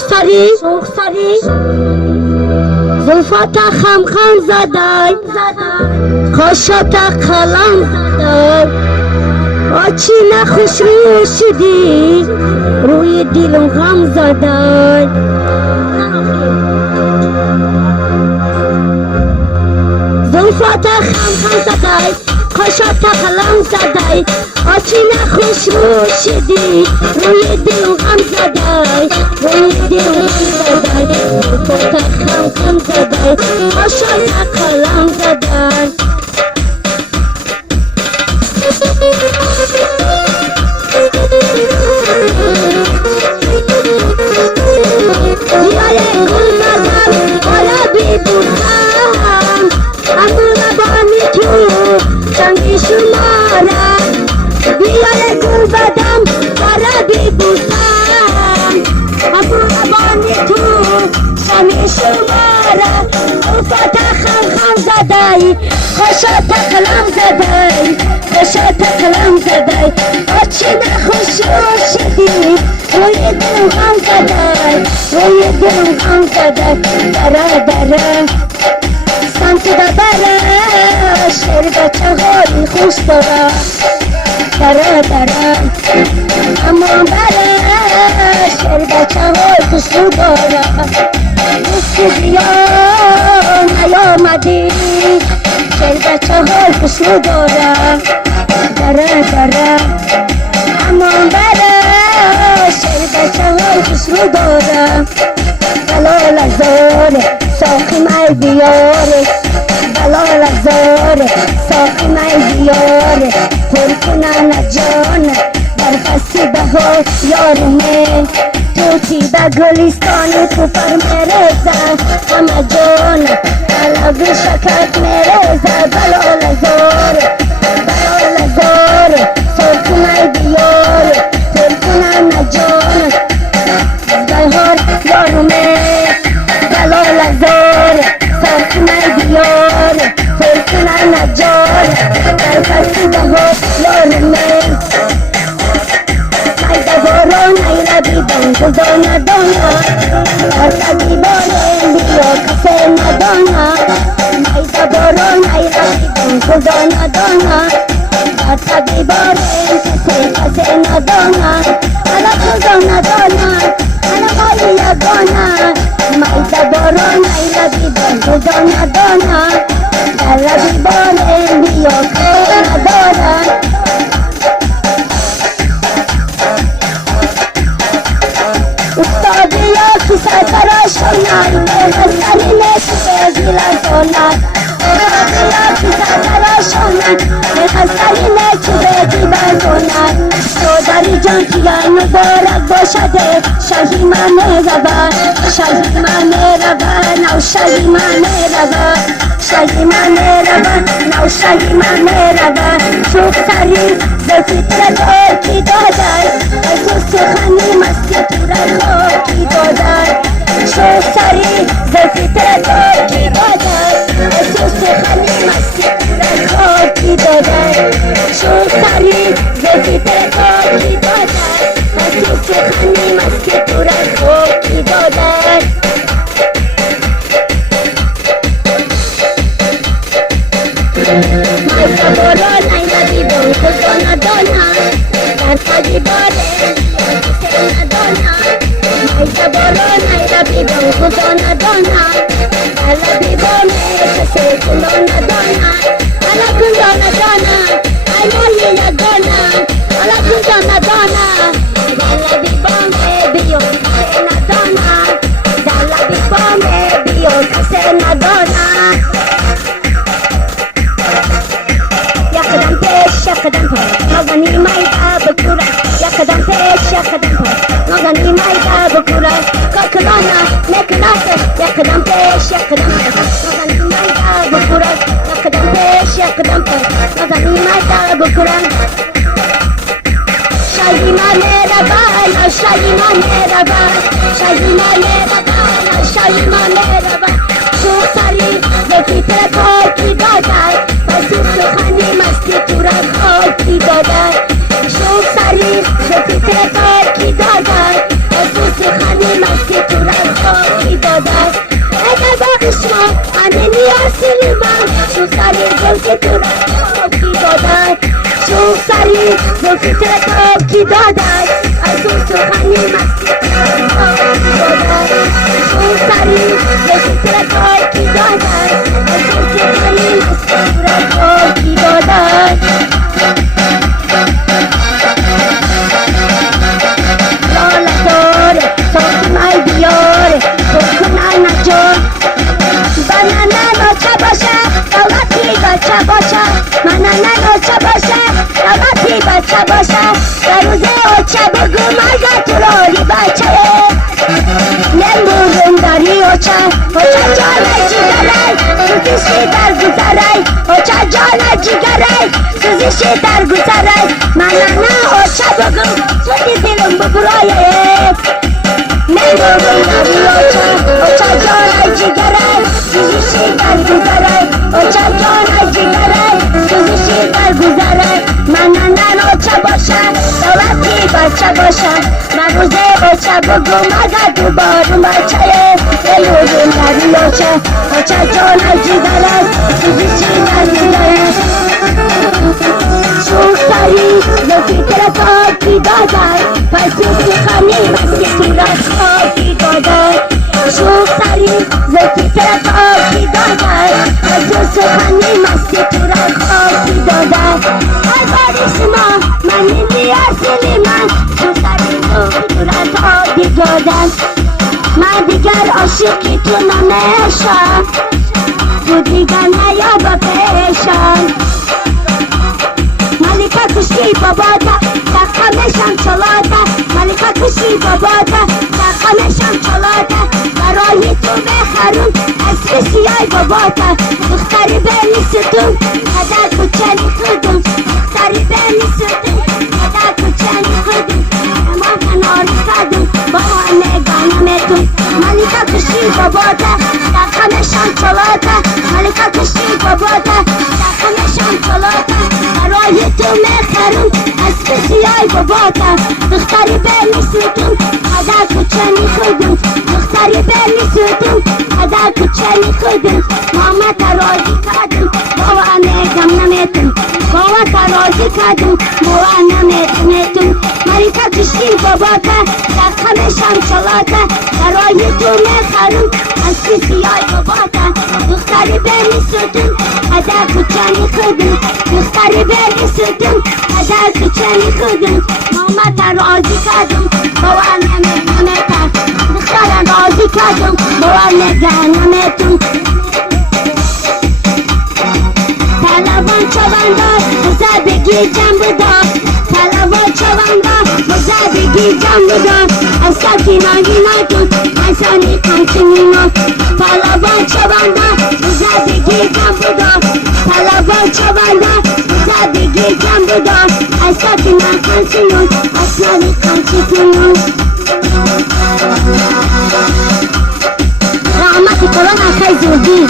سرخسری زلفات خم زدای خاشات قلم زدای آچی نخوش روشیدی روی دلم غم زدای زلفات خم زدای خاشات قلم زدای آچی نخوش روشیدی روی دلم غم زدای روی دلم غم زدای زلفات خم زدای خاشات قلم زدای خاشات قلم زدای خاشات قلم زدای آچی نخوش روشیدی روی دلم غم زدای روی دلم غم زدای دره سمت دره شعر بچه های خوش داره دره اما بره شعر بچه های خوش داره دوستی بیا نیامدی شعر بچه های خوش داره دره اما بره شعر بچه های خوش داره بلال زاره ساقی می بیاره بلال زاره ساقی می بیاره پر کنن جان در فصل بهار یار من توتی به گلستانی تو پر میرزه همه جان قلب شکرت میرزه بلال زاره ساقی می بیاره پر کنن جان بهار یار من بلال زاره ساقی می بیاره پر کنن جان در فصل بهار یار من باران ایلا بیبان گزا ندانا آرتا بیبارن بیا کسی ندانا میدا باران ایلا بیبان گزا ندانا آرتا بیبارن کسی ندانا الا گزا ندانا الا غالی یگانا میدا باران ایلا بیبان گزا ندانا الا بیبارن بیا کسی ندانا سرشونای مستری نشده دیلشونای سرشونای مستری نشده دیلشونای دوداری جان کیای مبارک باشده شاهی منه روا شاهی منه روا نو شاهی منه روا شاهی منه روا نو شاهی منه روا شوخ سری زفیتر کی دادای از سخنی مستی تورای خاکی دادای شو سری زفیتر کی دادای از سخنی مستی تورای خاکی دادای شو سری زفیتر کی دادای از سخنی مستی تورای خاکی دادای مایتا باران اینا بیبان خدا ندانا در خالی باره کسی ندانا مایتا باران اینا بیبان خدا ندانا الا بیبانه کسی کلا ندانا الا کلا ندانا ای مالی ندانا الا کلا ندانا الا بیبانه بیو کسی ندانا الا بیبانه بیو کسی ندانا قدم پا نازنی مایدا بکورا یا قدم پیش یا قدم پا نازنی مایدا بکورا کاکلانا نکناسه یا قدم پیش یا قدم پا نازنی مایدا بکورا یا قدم پیش یا قدم پا نازنی مایدا بکورا شاهی مانه ربا شاهی مانه ربا شاهی مانه ربا شاهی مانه ربا شو سری زفیتر پاکی دادای پسی سخنی مستی تورای خاکی دادای شو سری زفیتر پاکی دادای پسی سخنی مستی تو را خاکی دادن اگر باقی شما همه نیازی من شو سری زلفی تو را خاکی دادن شو سری زلفی تو را خاکی دادن از اون سخنی مستی تو را خاکی دادن شو سری زلفی تو را خاکی دادن از اون سخنی مستی تو را خاکی دادن بچه باشه در روز اوچه بگو مرگ تروری بچه نمورون داری اوچه جان جیگره سوزشی در گذره اوچه جان جیگره سوزشی در گذره من اوچه بگو سودی دلم بگرایه نمورون داری اوچه جان جیگره سوزشی در گذره اوچه جان جیگره سوزشی در گذره من اوچه باشه دولتی بچه باشه من روزه اوچه بگو مگه دوبارون بچه دلوزون داری اوچه جان جیگره سوزشی در گذره شوخ سری زلفی تر خاکی دادن پس سخنی مستی تو را خاکی دادن شوخ سری زلفی تر خاکی دادن پس سخنی مستی تو را خاکی دادن من نیازی من شو سری زلفی تو را خاکی دادن من دیگر عاشقی تو نمیشم تو دیگر نیا با پیشم ملکه کشی باباتا تقمشم چلاتا ملکه کشی باباتا تقمشم چلاتا برای تو بخرون اسب سیای باباتا دختری بینی ستون قدر کچلی خودم دختری بینی ستون قدر کچلی خودم ما کناری خودم بابا نگانمتون ملکه کشی باباتا تقمشم چلاتا ملکه کشی باباتا تقمشم چلاتا برای تو میخرم اسب سیای باباتا دختری بینی ستون قدر کچلی خودم دختری بینی ستون قدر کچلی خودم ماما ترازی کردم بابا نگم نمیتون بابا ترازی کردم بابا نمیتون مریکا کشی باباتا دقمشم چلاتا برای تو میخرم اسب سیای باباتا دختری بینی ستون قدر کچلی خودم دختری بینی ستون قدر کچلی خودم ماما ترازی کردم بابا نمیتون دخترم رازی کردم بابا نمیتون پلوان چوندار بزا بگی جنب دار پلوان چوندار بزا بگی جنب دار اصلا کنانی نکن انسانی کنچنی نکن پلوان چوندار بزا بگی جنب دار پلوان چوندار بزا بگی جنب دار اصلا کنانی نکن اصلا کنچنی نکن رحمت کلان خیلی زودی